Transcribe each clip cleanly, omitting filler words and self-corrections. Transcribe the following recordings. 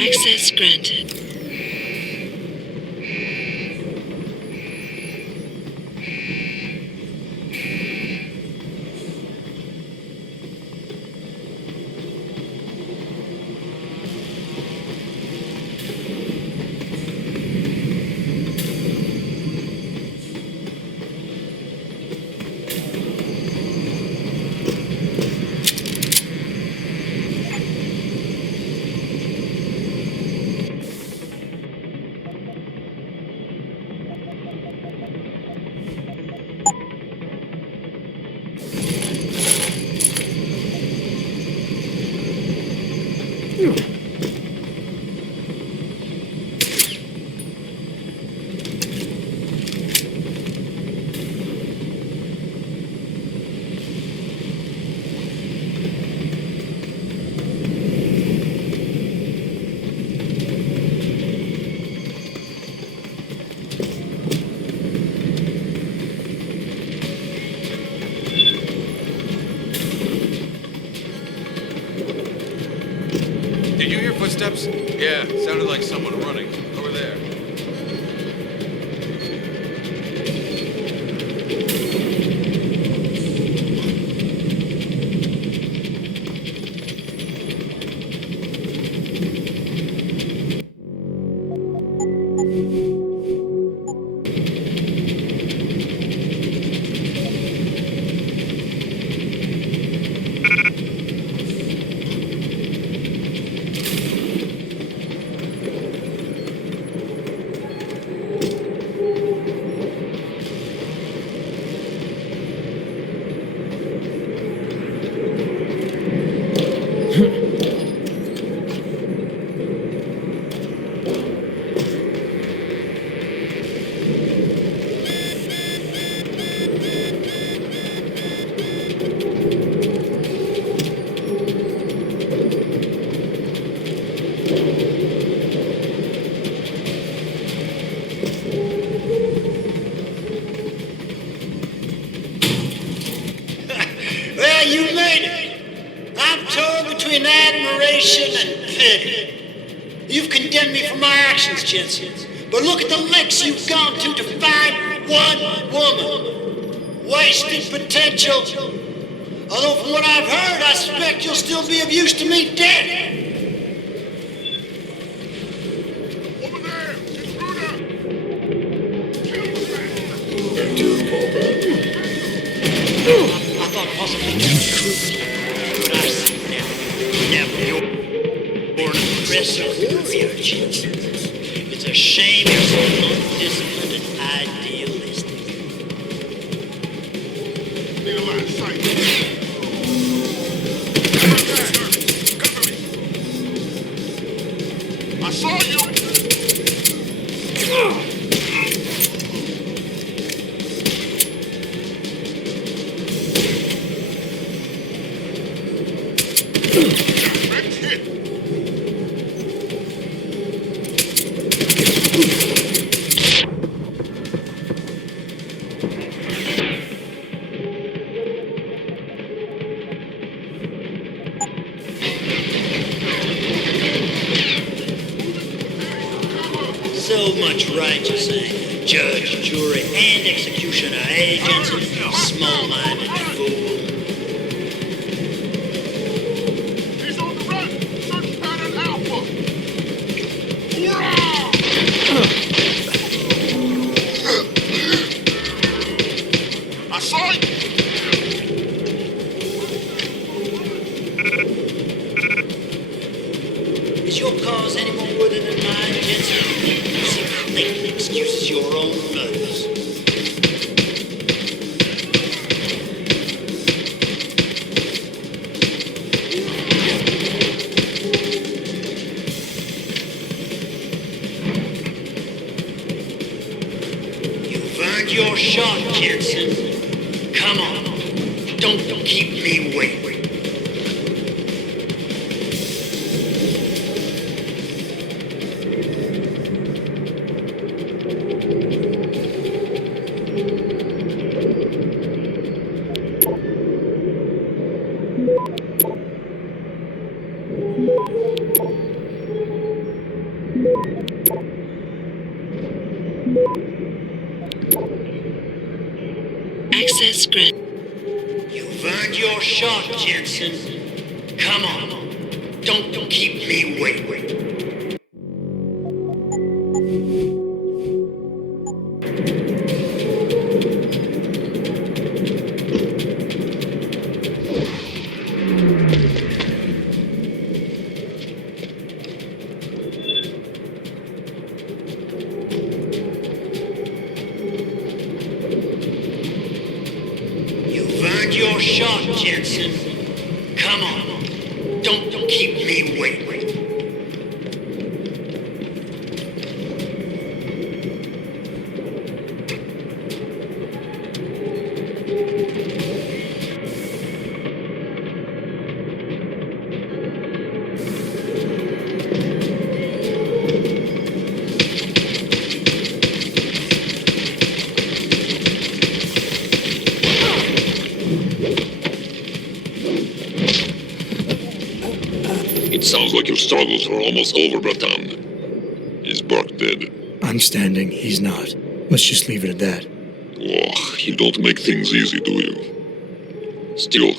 Access granted. Did you hear footsteps? Yeah, sounded like someone running. Over there. Well, you made it. I'm torn between admiration and pity. You've condemned me for my actions, Jensen. But look at the lengths you've gone to find one woman. Wasted potential. Although from what I've heard, I suspect you'll still be of use to me dead. Over there! Intruder! I thought possibly you could. But I see now. Never you're an aggressive warrior, Jensen. It's a shame you're so undisciplined and idealistic. Need a line of sight. Cover me! I saw you! Direct hit! So much righteous anger. Judge, jury, and executioner, eh, Jensen? Small-minded fool. He's on the run! Search pattern Alpha! I saw you! Is your cause any more worthy than mine, Jensen? You seem to think the excuse is your own nose. You've earned your shot, Jensen. Come on. Don't keep me waiting. Access granted. You've earned your shot, Jensen. Come on. Don't keep me waiting. You've earned your shot, Jensen. Come on. Don't keep me waiting. It sounds like your struggles are almost over, Bratan. Is Burke dead? I'm standing, he's not. Let's just leave it at that. Oh, you don't make things easy, do you? Still,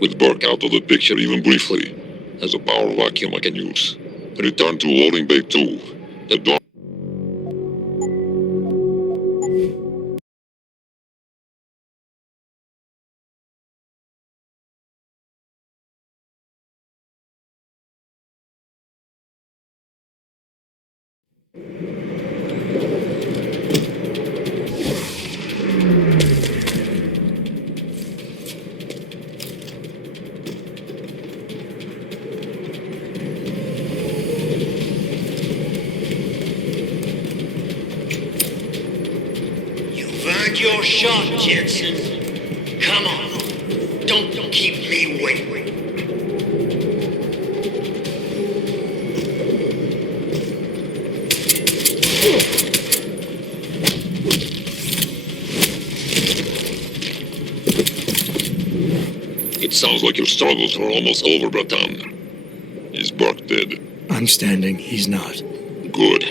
with Burke out of the picture even briefly, there's a power vacuum I can use. Return to loading bay 2. The door... You've earned your shot, Jensen. Come on. Don't keep me waiting. It sounds like your struggles are almost over, Bratan. Is Burke dead? I'm standing, he's not. Good.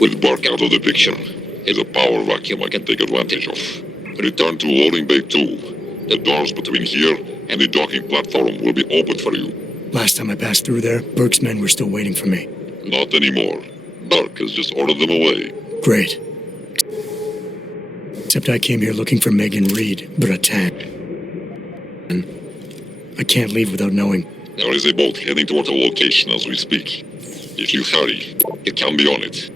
With Burke out of the picture, there's a power vacuum I can take advantage of. Return to loading bay 2. The doors between here and the docking platform will be open for you. Last time I passed through there, Burke's men were still waiting for me. Not anymore. Burke has just ordered them away. Great. Except I came here looking for Megan Reed, Bratan. I can't leave without knowing. There is a boat heading toward the location as we speak. If you hurry, you can be on it.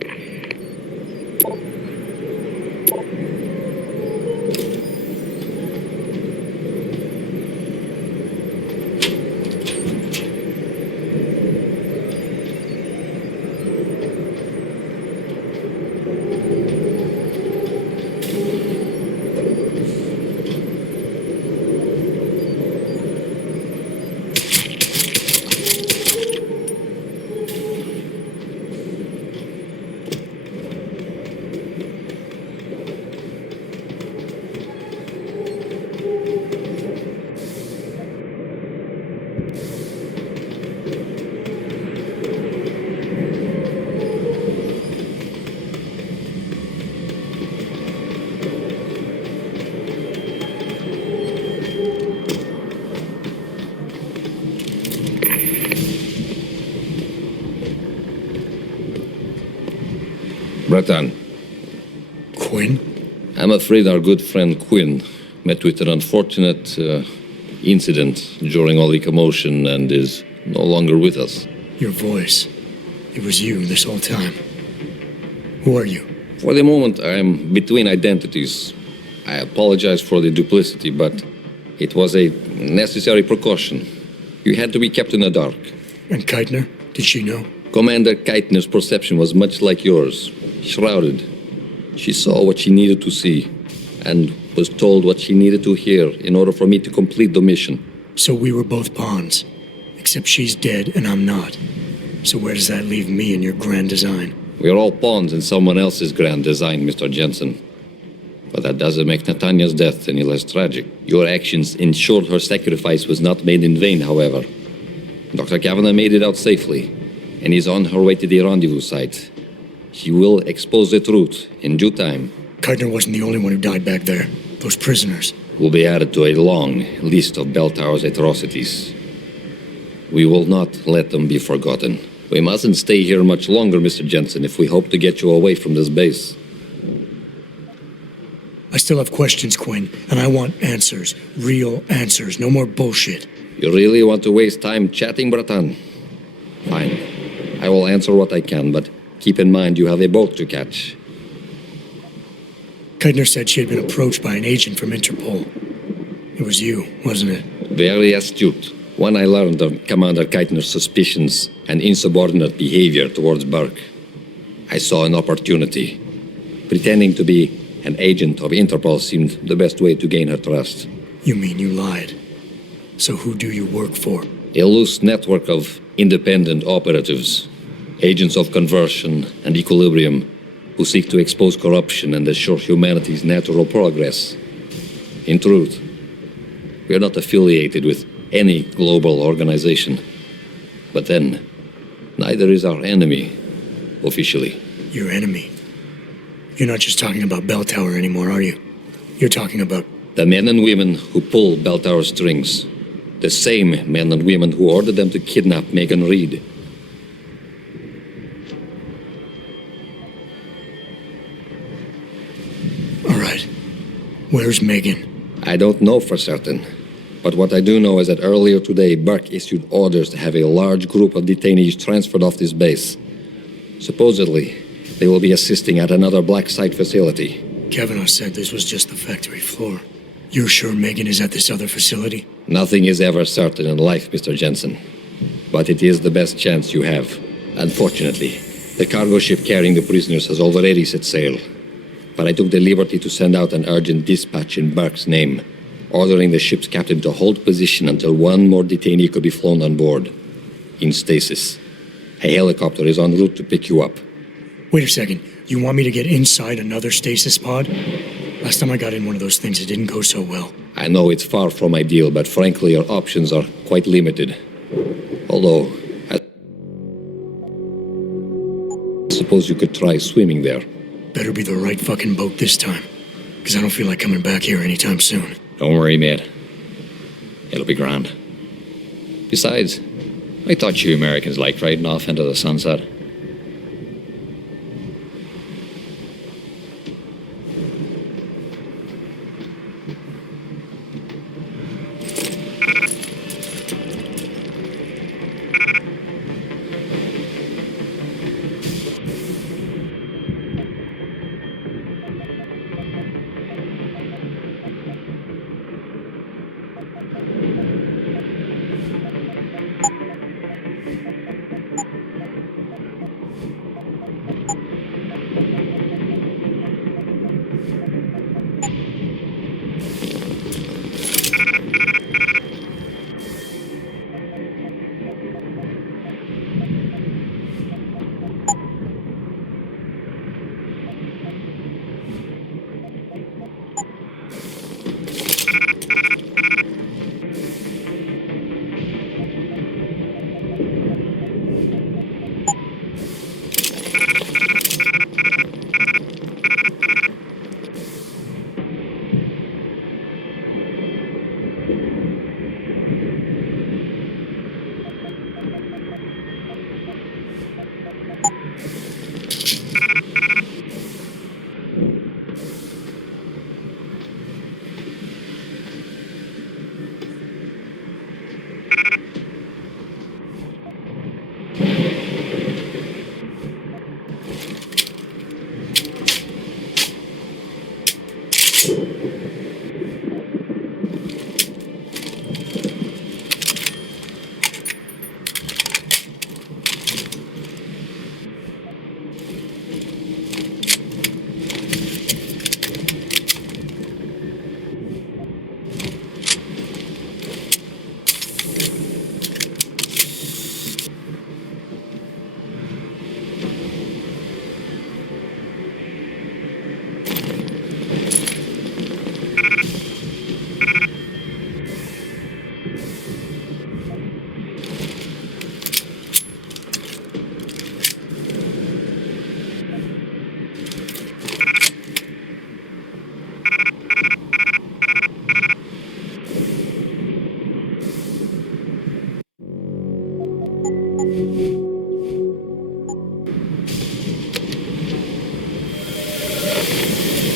Bratan, Quinn? I'm afraid our good friend Quinn met with an unfortunate incident during all the commotion and is no longer with us. Your voice. It was you this whole time. Who are you? For the moment, I'm between identities. I apologize for the duplicity, but it was a necessary precaution. You had to be kept in the dark. And Keitner? Did she know? Commander Keitner's perception was much like yours, shrouded. She saw what she needed to see, and was told what she needed to hear in order for me to complete the mission. So we were both pawns. Except she's dead and I'm not. So where does that leave me in your grand design? We're all pawns in someone else's grand design, Mr. Jensen. But that doesn't make Natanya's death any less tragic. Your actions ensured her sacrifice was not made in vain, however. Dr. Kavanagh made it out safely, and is on her way to the rendezvous site. She will expose the truth in due time. Keitner wasn't the only one who died back there. Those prisoners. Will be added to a long list of Bell Tower's atrocities. We will not let them be forgotten. We mustn't stay here much longer, Mr. Jensen, if we hope to get you away from this base. I still have questions, Quinn, and I want answers. Real answers. No more bullshit. You really want to waste time chatting, Bratan? Fine. I will answer what I can, but keep in mind you have a boat to catch. Keitner said she had been approached by an agent from Interpol. It was you, wasn't it? Very astute. When I learned of Commander Keitner's suspicions and insubordinate behavior towards Burke, I saw an opportunity. Pretending to be an agent of Interpol seemed the best way to gain her trust. You mean you lied? So who do you work for? A loose network of independent operatives, agents of conversion and equilibrium, who seek to expose corruption and assure humanity's natural progress. In truth, we are not affiliated with any global organization. But then, neither is our enemy, officially. Your enemy? You're not just talking about Bell Tower anymore, are you? You're talking about... The men and women who pull Bell Tower strings. The same men and women who ordered them to kidnap Megan Reed. All right. Where's Megan? I don't know for certain. But what I do know is that earlier today, Burke issued orders to have a large group of detainees transferred off this base. Supposedly, they will be assisting at another black site facility. Kavanagh said this was just the factory floor. You're sure Megan is at this other facility? Nothing is ever certain in life, Mr. Jensen. But it is the best chance you have. Unfortunately, the cargo ship carrying the prisoners has already set sail. But I took the liberty to send out an urgent dispatch in Burke's name, ordering the ship's captain to hold position until one more detainee could be flown on board. In stasis. A helicopter is en route to pick you up. Wait a second. You want me to get inside another stasis pod? Last time I got in one of those things, it didn't go so well. I know it's far from ideal, but frankly, your options are quite limited. Although, I suppose you could try swimming there. Better be the right fucking boat this time. Because I don't feel like coming back here anytime soon. Don't worry, mate. It'll be grand. Besides, I thought you Americans liked riding off into the sunset.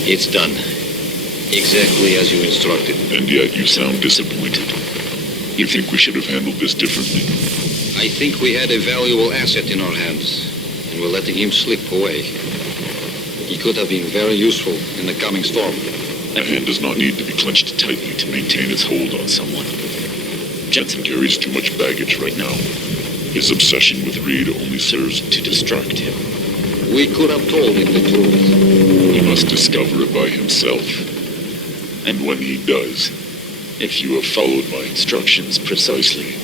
It's done. Exactly as you instructed. And yet you sound disappointed. You think we should have handled this differently? I think we had a valuable asset in our hands, and we're letting him slip away. He could have been very useful in the coming storm. A hand does not need to be clenched tightly to maintain its hold on someone. Jensen carries too much baggage right now. His obsession with Reed only serves to distract him. We could have told him the truth. He must discover it by himself. And when he does, if you have followed my instructions precisely,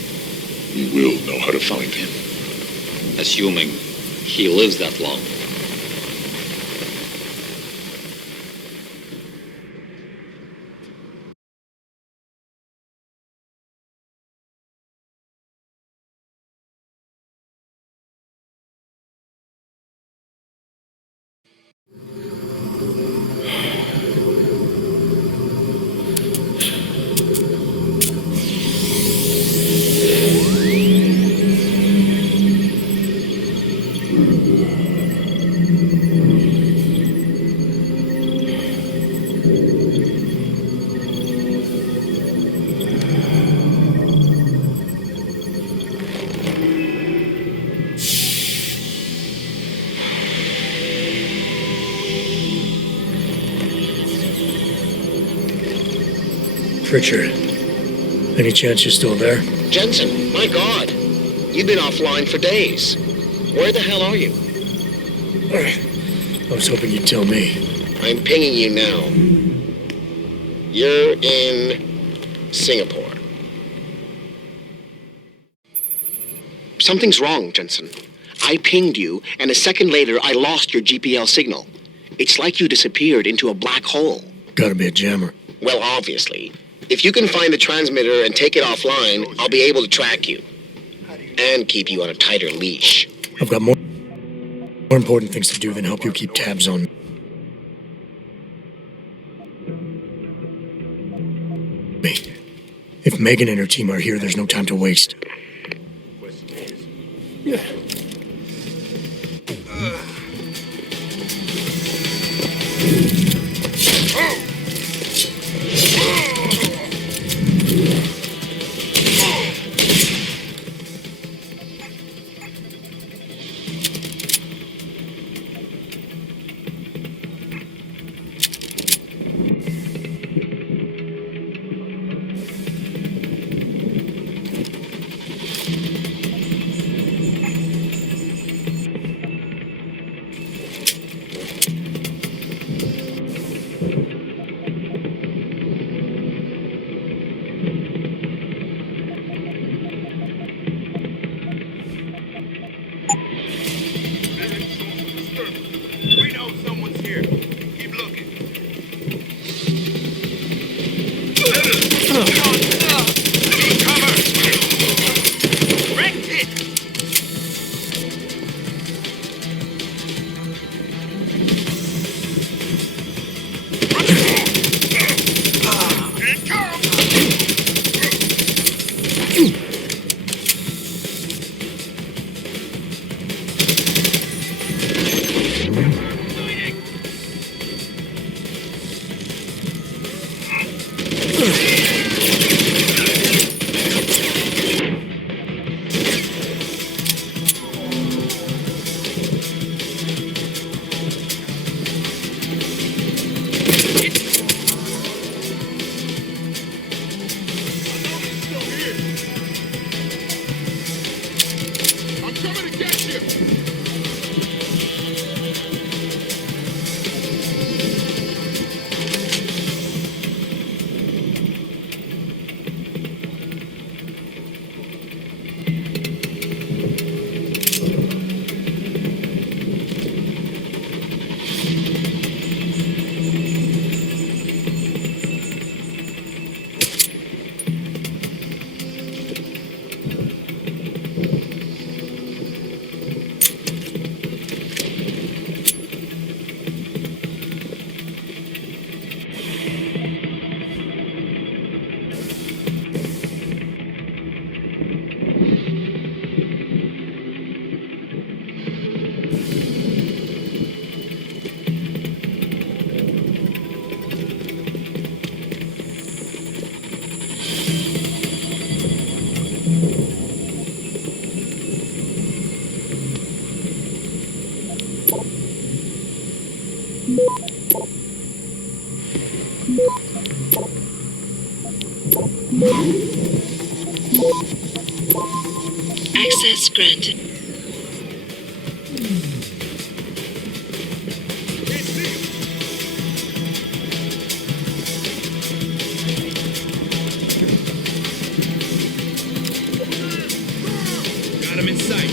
you will know how to find him. Assuming he lives that long. Pritchard, any chance you're still there? Jensen, my God. You've been offline for days. Where the hell are you? I was hoping you'd tell me. I'm pinging you now. You're in Singapore. Something's wrong, Jensen. I pinged you, and a second later, I lost your GPL signal. It's like you disappeared into a black hole. Gotta be a jammer. Well, obviously. If you can find the transmitter and take it offline, I'll be able to track you. And keep you on a tighter leash. I've got more important things to do than help you keep tabs on me. If Megan and her team are here, there's no time to waste. We know someone's here. Keep looking. Need cover. Wrecked it. I'm coming to get you. Access granted. Got him in sight.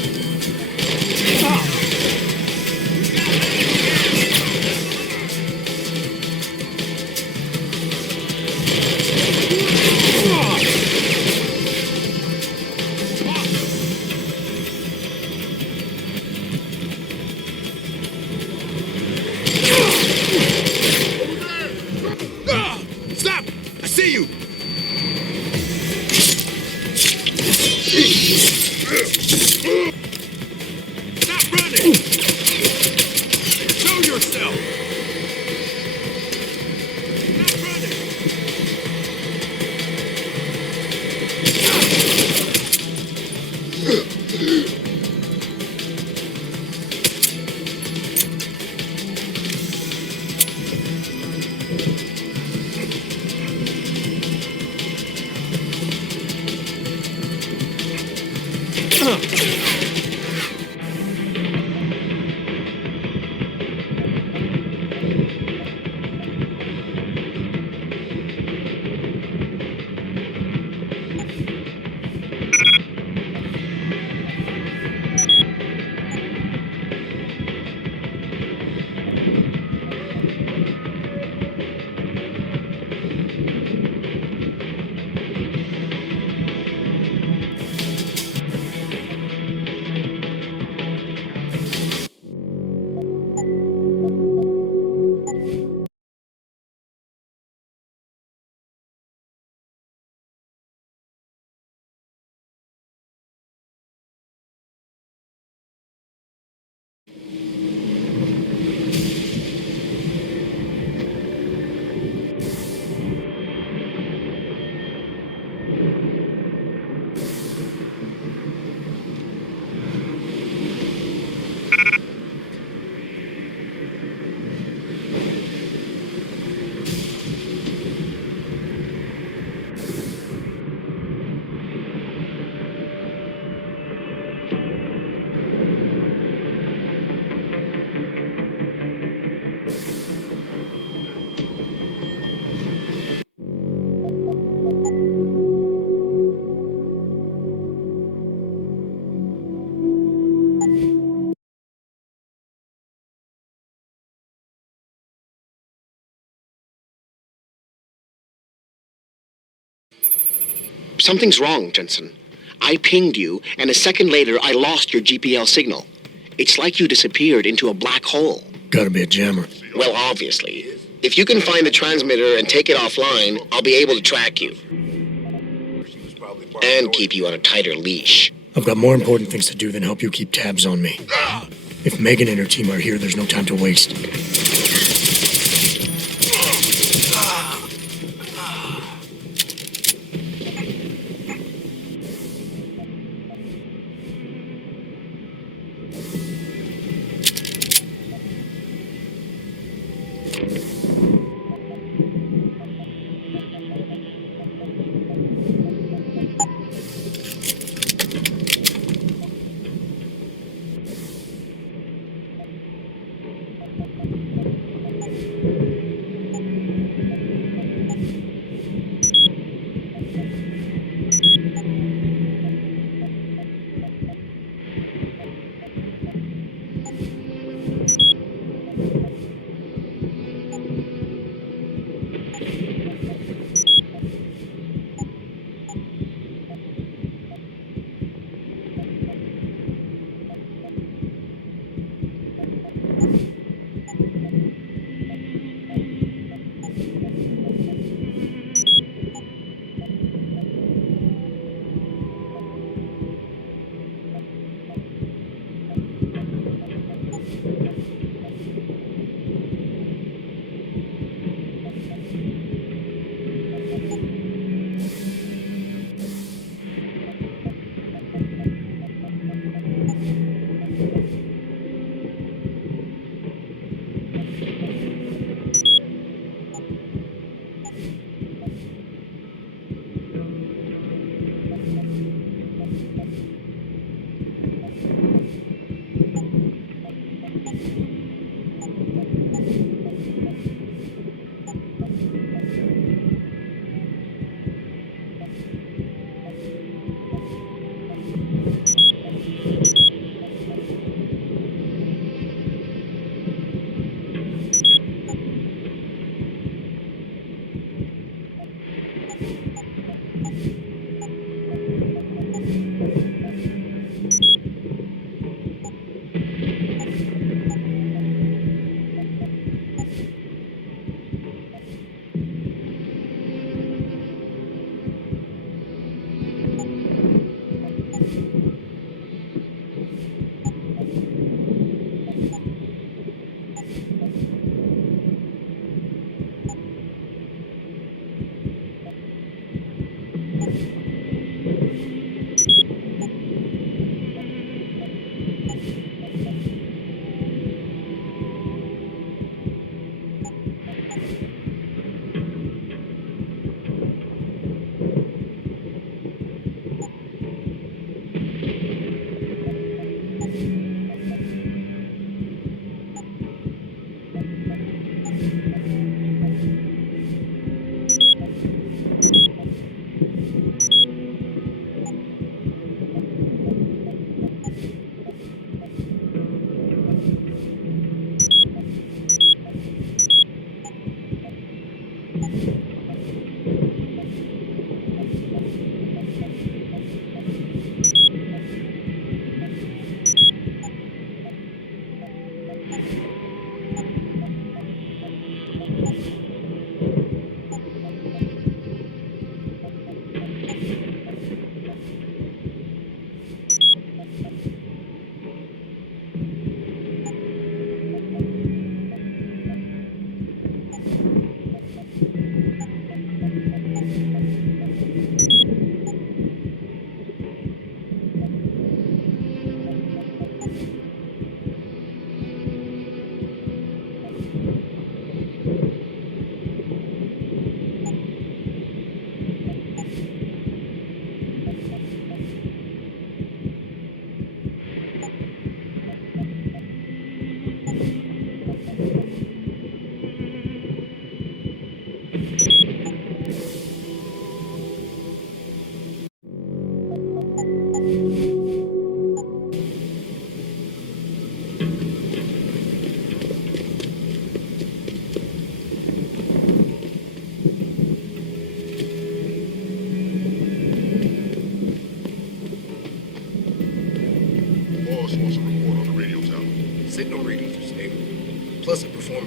Stop! I see you! Stop running! Show yourself! Stop running! Something's wrong, Jensen. I pinged you, and a second later, I lost your GPL signal. It's like you disappeared into a black hole. Gotta be a jammer. Well, obviously. If you can find the transmitter and take it offline, I'll be able to track you. And keep you on a tighter leash. I've got more important things to do than help you keep tabs on me. If Megan and her team are here, there's no time to waste.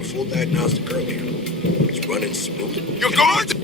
a full diagnostic earlier. It's running smooth. You're going to...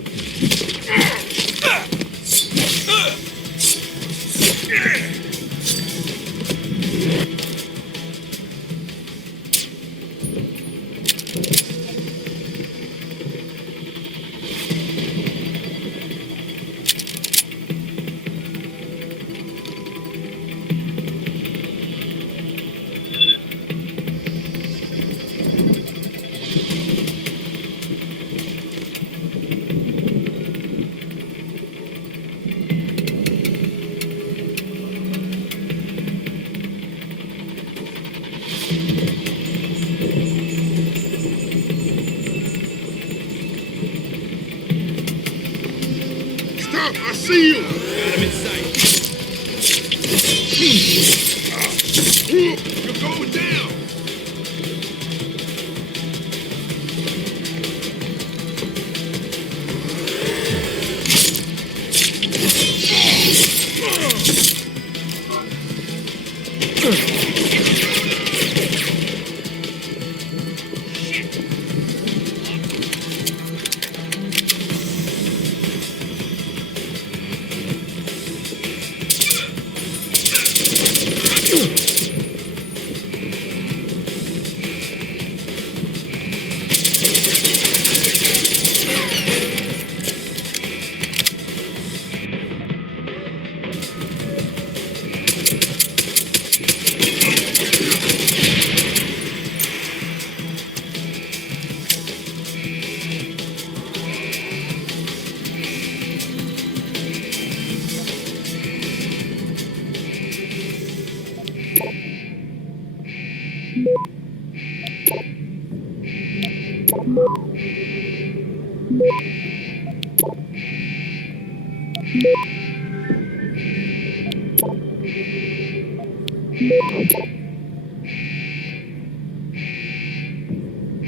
Stop! I see you! Got him in sight. You're going down!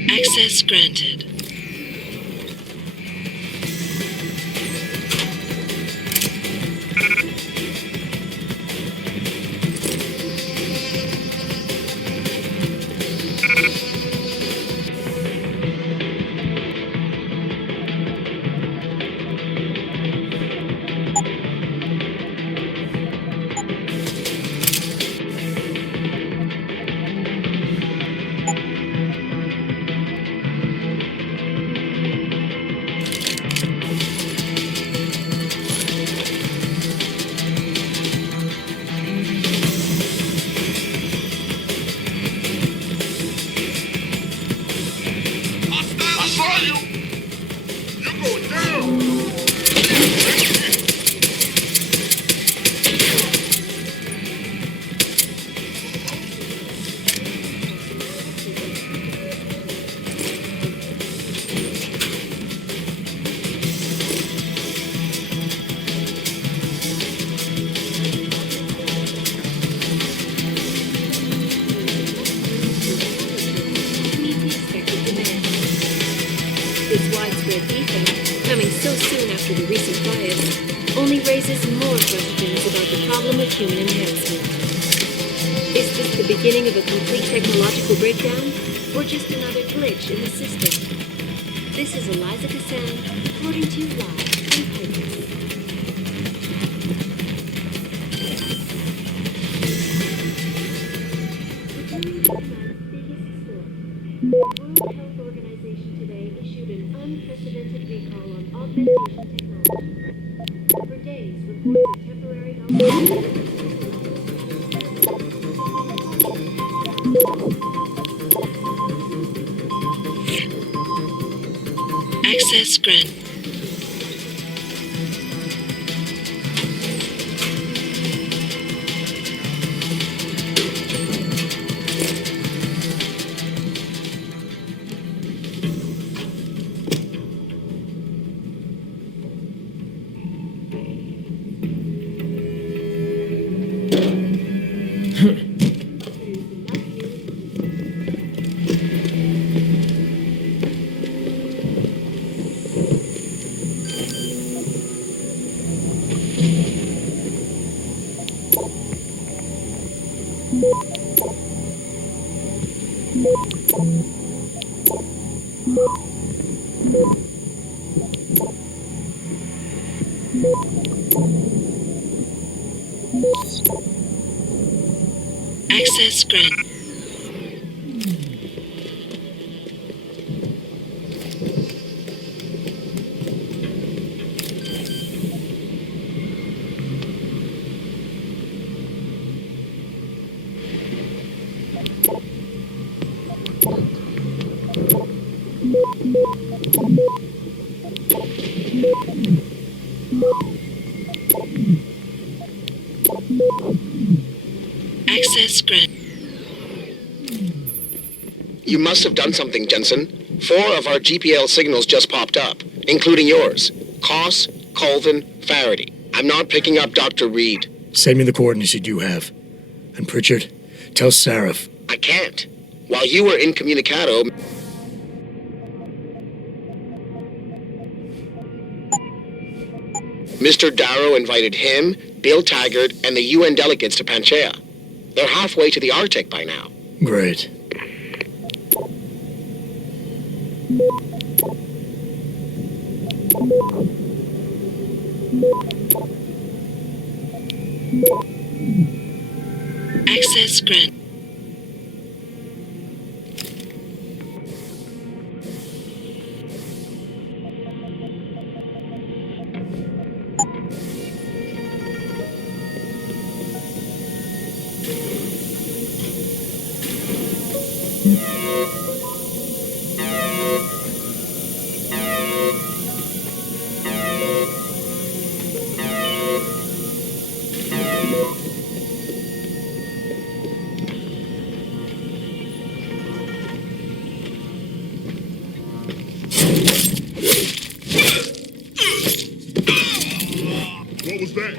Access granted. I saw you! You're going down! This widespread defect, coming so soon after the recent fires, only raises more questions about the problem of human enhancement. Is this the beginning of a complete technological breakdown, or just another glitch in the system? This is Eliza Cassan, reporting to you live from Pipers. World Health Organization today issued an unprecedented recall on augmentation technology. For days, reports of temporary health. Access granted. Access granted. Access granted. You must have done something, Jensen. 4 of our GPL signals just popped up, including yours. Koss, Colvin, Faraday. I'm not picking up Dr. Reed. Send me the coordinates you do have. And Pritchard, tell Sarif. I can't. While you were incommunicado, Mr. Darrow invited him, Bill Taggart, and the UN delegates to Panchea. They're halfway to the Arctic by now. Great. Access granted. What was that?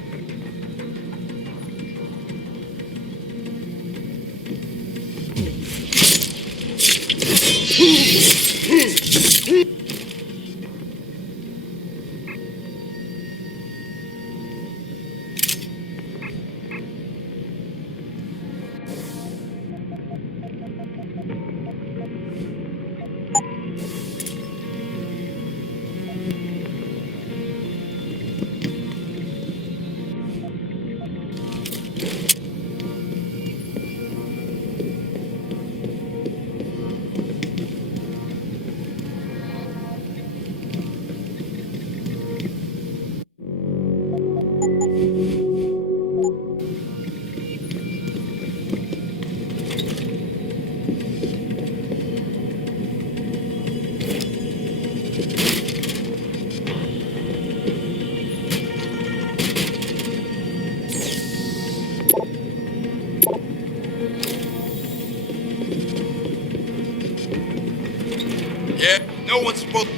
Yeah, no one's supposed.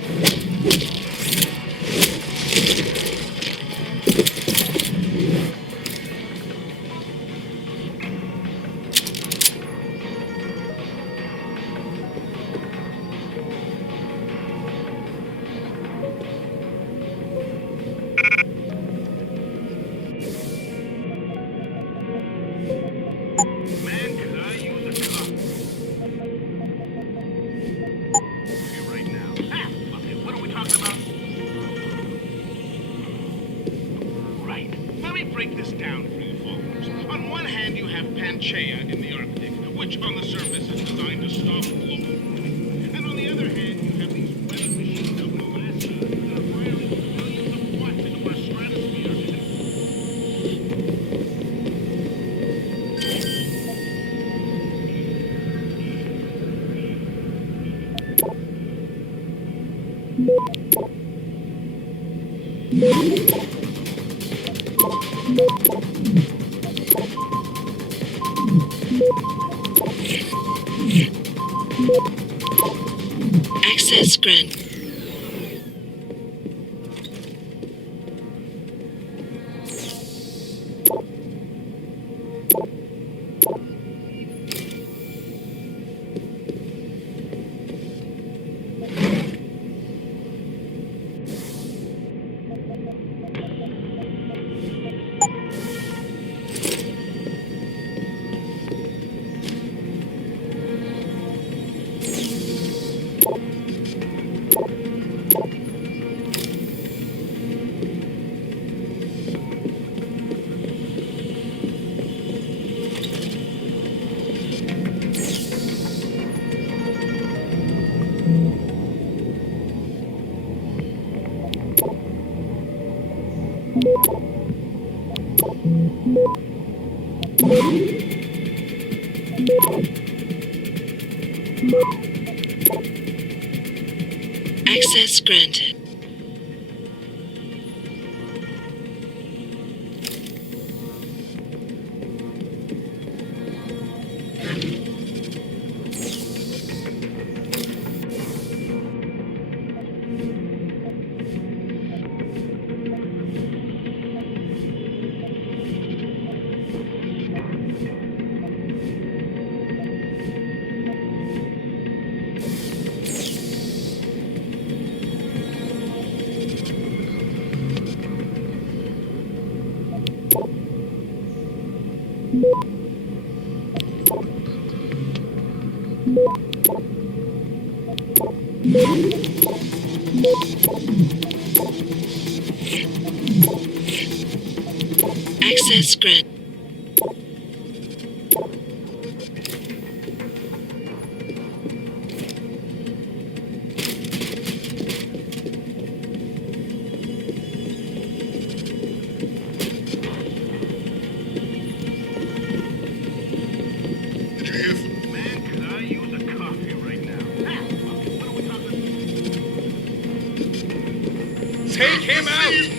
Man, could I use a cup? Okay, right now. Okay, what are we talking about? Right. Let me break this down for you folks. On one hand, you have Panchea in the Arctic, which on the surface is designed to stop global warming. And on the other hand, you have these weather machines up in Alaska that are firing millions of watts into our stratosphere. Access granted. Access granted. Access granted. Man, could I use a coffee right now? What are we talking? Take him out!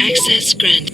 Access granted.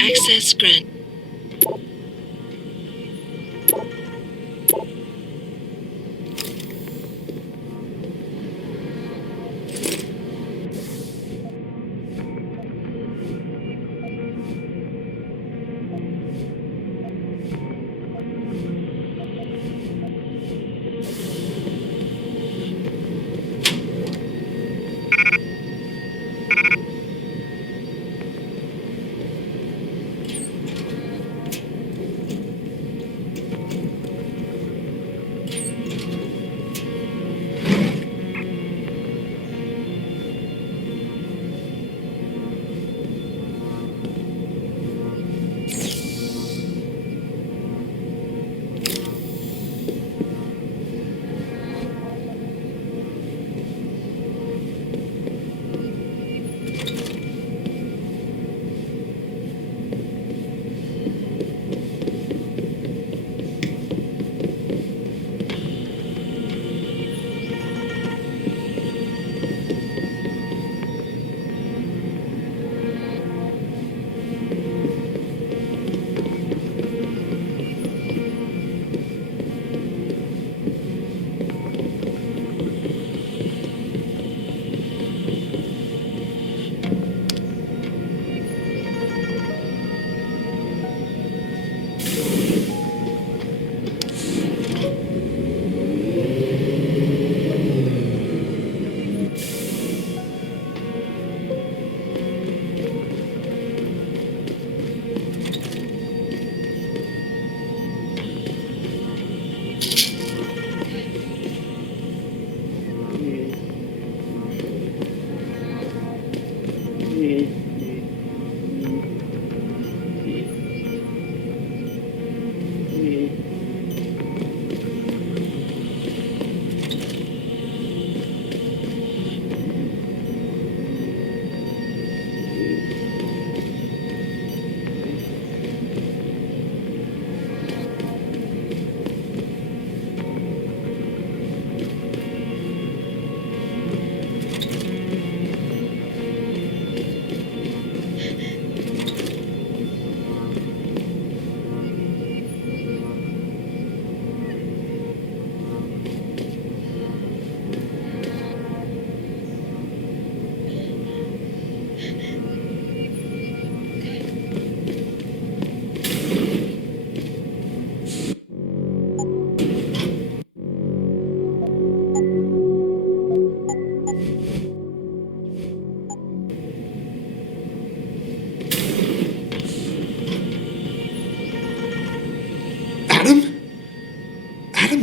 Access granted.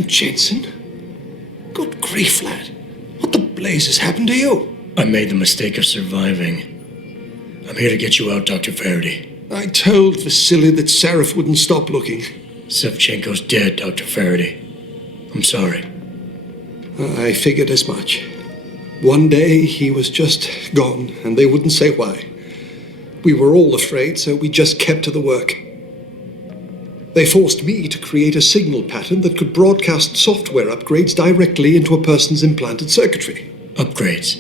Jensen? Good grief, lad. What the blazes happened to you? I made the mistake of surviving. I'm here to get you out, Dr. Faraday. I told Vasily that Sarif wouldn't stop looking. Sevchenko's dead, Dr. Faraday. I'm sorry. I figured as much. One day he was just gone, and they wouldn't say why. We were all afraid, so we just kept to the work. They forced me to create a signal pattern that could broadcast software upgrades directly into a person's implanted circuitry. Upgrades?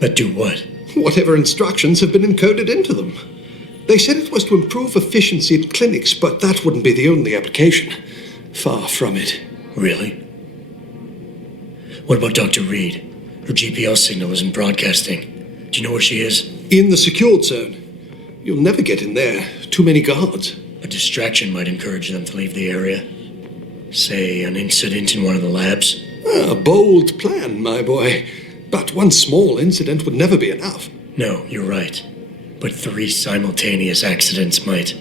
That do what? Whatever instructions have been encoded into them. They said it was to improve efficiency at clinics, but that wouldn't be the only application. Far from it. Really? What about Dr. Reed? Her GPL signal isn't broadcasting. Do you know where she is? In the secured zone. You'll never get in there. Too many guards. A distraction might encourage them to leave the area. Say, an incident in one of the labs. A bold plan, my boy. But one small incident would never be enough. No, you're right. But 3 simultaneous accidents might.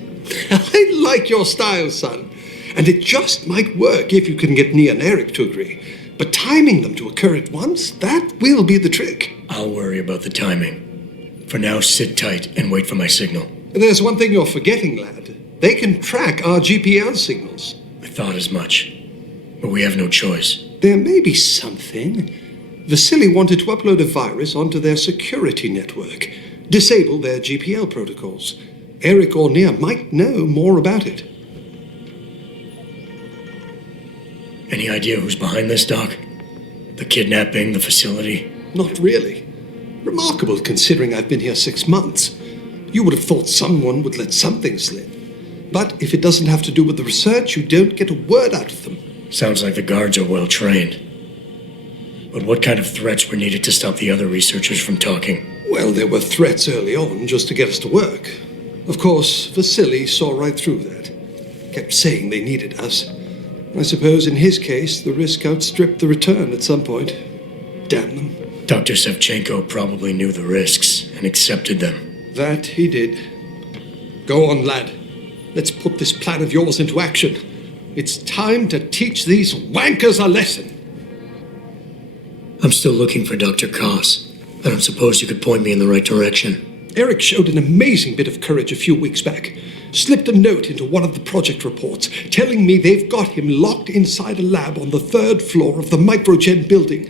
I like your style, son. And it just might work if you can get Nia and Eric to agree. But timing them to occur at once, that will be the trick. I'll worry about the timing. For now, sit tight and wait for my signal. There's one thing you're forgetting, lad. They can track our GPL signals. I thought as much. But we have no choice. There may be something. Vasily wanted to upload a virus onto their security network, disable their GPL protocols. Eric or Nia might know more about it. Any idea who's behind this, Doc? The kidnapping, the facility? Not really. Remarkable considering I've been here 6 months. You would have thought someone would let something slip. But if it doesn't have to do with the research, you don't get a word out of them. Sounds like the guards are well trained. But what kind of threats were needed to stop the other researchers from talking? Well, there were threats early on just to get us to work. Of course, Vasily saw right through that. Kept saying they needed us. I suppose in his case, the risk outstripped the return at some point. Damn them. Dr. Sevchenko probably knew the risks and accepted them. That he did. Go on, lad. Let's put this plan of yours into action. It's time to teach these wankers a lesson. I'm still looking for Dr. Koss. I don't suppose you could point me in the right direction. Eric showed an amazing bit of courage a few weeks back. Slipped a note into one of the project reports telling me they've got him locked inside a lab on the 3rd floor of the Microgen building.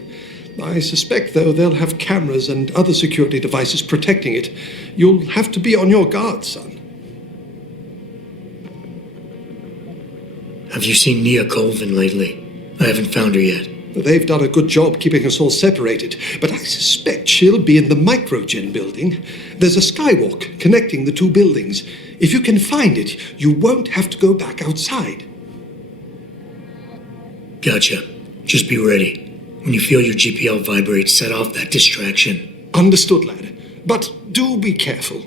I suspect, though, they'll have cameras and other security devices protecting it. You'll have to be on your guard, son. Have you seen Nia Colvin lately? I haven't found her yet. They've done a good job keeping us all separated, but I suspect she'll be in the Microgen building. There's a skywalk connecting the 2 buildings. If you can find it, you won't have to go back outside. Gotcha. Just be ready. When you feel your GPL vibrate, set off that distraction. Understood, lad. But do be careful.